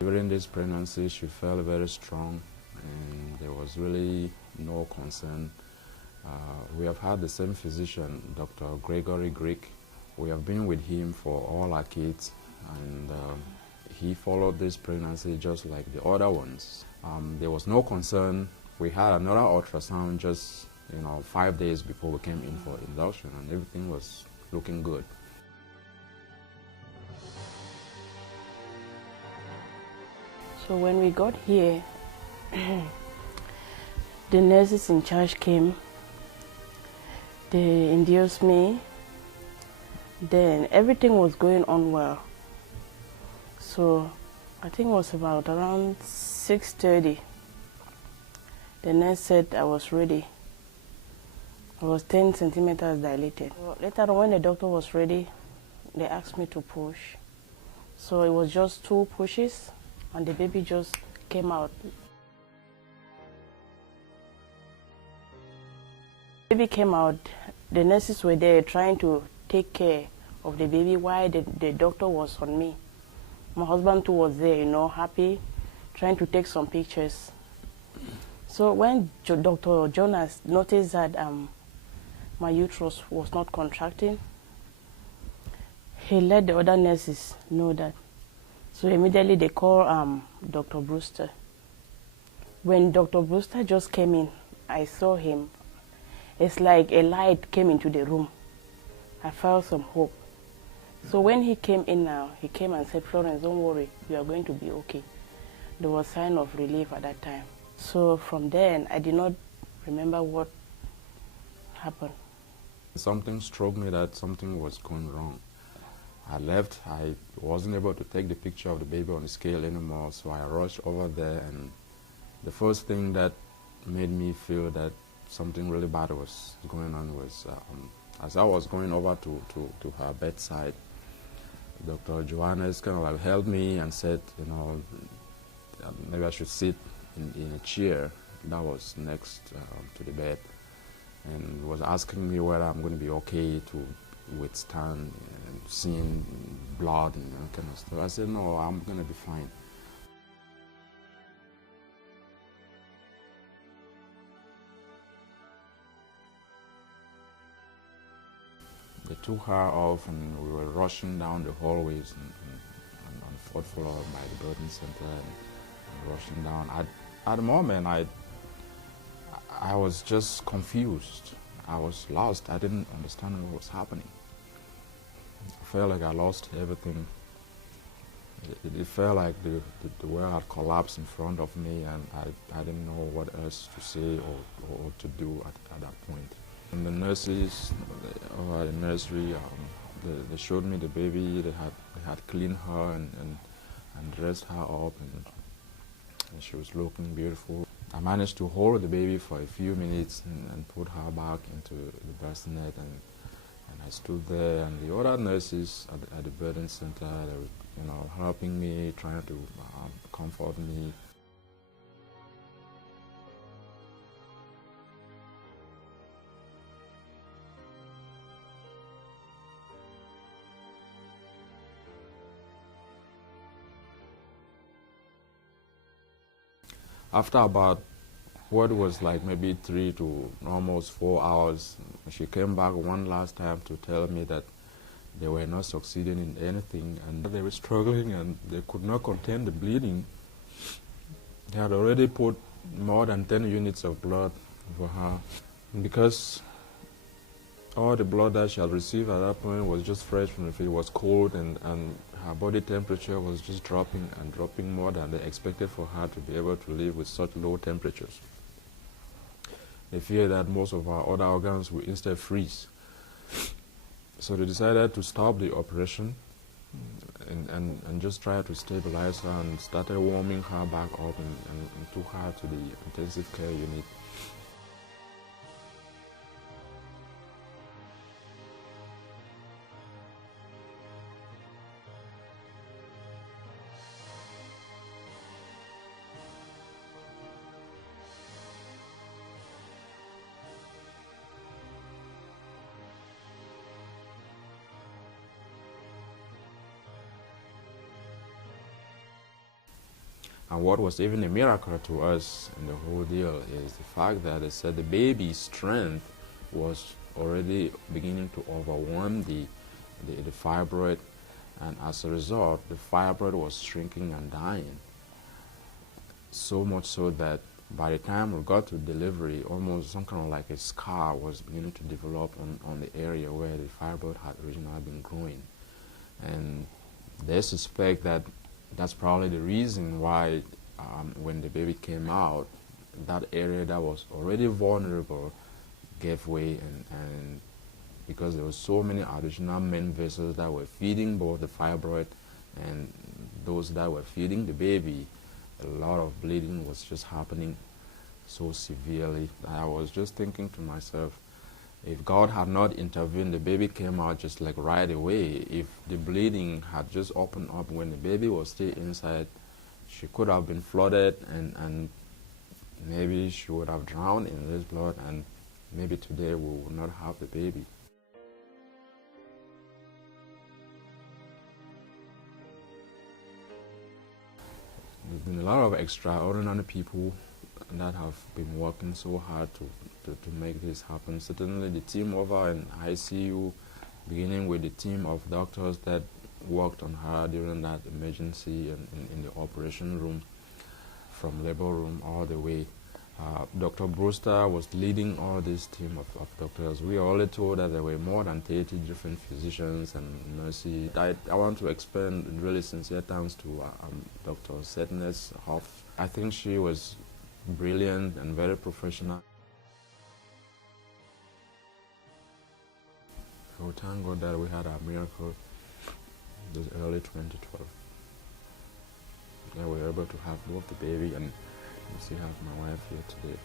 During this pregnancy, she felt very strong, and there was really no concern. We have had the same physician, Dr. Gregory Greek. We have been with him for all our kids, and he followed this pregnancy just like the other ones. There was no concern. We had another ultrasound just 5 days before we came in for induction, and everything was looking good. So when we got here, the nurses in charge came. They induced me. Then everything was going on well. So I think it was about around 6:30. The nurse said I was ready. I was 10 centimeters dilated. Later on, when the doctor was ready, they asked me to push. So it was just 2 pushes, and the baby just came out. The baby came out. The nurses were there trying to take care of the baby while the doctor was on me. My husband too was there, happy, trying to take some pictures. So when Dr. Jonas noticed that my uterus was not contracting, he let the other nurses know that. So immediately they called Dr. Brewster. When Dr. Brewster just came in, I saw him. It's like a light came into the room. I felt some hope. So when he came in now, he came and said, "Florence, don't worry, you are going to be okay." There was a sign of relief at that time. So from then, I did not remember what happened. Something struck me that something was going wrong. I left. I wasn't able to take the picture of the baby on the scale anymore, so I rushed over there, and the first thing that made me feel that something really bad was going on was as I was going over to her bedside, Dr. Johannes kind of like held me and said, maybe I should sit in a chair that was next to the bed, and was asking me whether I'm going to be okay to withstand seeing blood and that kind of stuff. I said, no, I'm going to be fine. They took her off, and we were rushing down the hallways on the 4th floor by the birthing center, and rushing down. At the moment, I was just confused. I was lost. I didn't understand what was happening. I felt like I lost everything. It felt like the world had collapsed in front of me, and I didn't know what else to say or to do at that point. And the nurses over the nursery, they showed me the baby. They had cleaned her and dressed her up, and she was looking beautiful. I managed to hold the baby for a few minutes and put her back into the bassinet, and I stood there, and the other nurses at the birthing center, they were helping me, trying to comfort me. After about what was like maybe 3 to almost 4 hours, she came back one last time to tell me that they were not succeeding in anything, and they were struggling, and they could not contain the bleeding. They had already put more than 10 units of blood for her, because all the blood that she had received at that point was just fresh from the field. It was cold, and her body temperature was just dropping and dropping more than they expected for her to be able to live with such low temperatures. They feared that most of her other organs would instead freeze. So they decided to stop the operation and just try to stabilize her, and started warming her back up and took her to the intensive care unit. And what was even a miracle to us in the whole deal is the fact that they said the baby's strength was already beginning to overwhelm the fibroid, and as a result, the fibroid was shrinking and dying. So much so that by the time we got to delivery, almost some kind of like a scar was beginning to develop on the area where the fibroid had originally been growing. And they suspect that that's probably the reason why when the baby came out, that area that was already vulnerable gave way, and because there were so many additional main vessels that were feeding both the fibroid and those that were feeding the baby, a lot of bleeding was just happening so severely. I was just thinking to myself, if God had not intervened, the baby came out just like right away. If the bleeding had just opened up when the baby was still inside, she could have been flooded, and maybe she would have drowned in this blood, and maybe today we would not have the baby. There's been a lot of extraordinary people that have been working so hard to make this happen. Certainly the team over in ICU, beginning with the team of doctors that worked on her during that emergency and in the operation room, from labor room all the way. Dr. Brewster was leading all this team of doctors. We were only told that there were more than 30 different physicians and nurses. I want to extend really sincere thanks to Dr. Sednes Hoff. I think she was brilliant and very professional. So thank God that we had a miracle this early 2012. Yeah, we were able to have both the baby, and we still have my wife here today.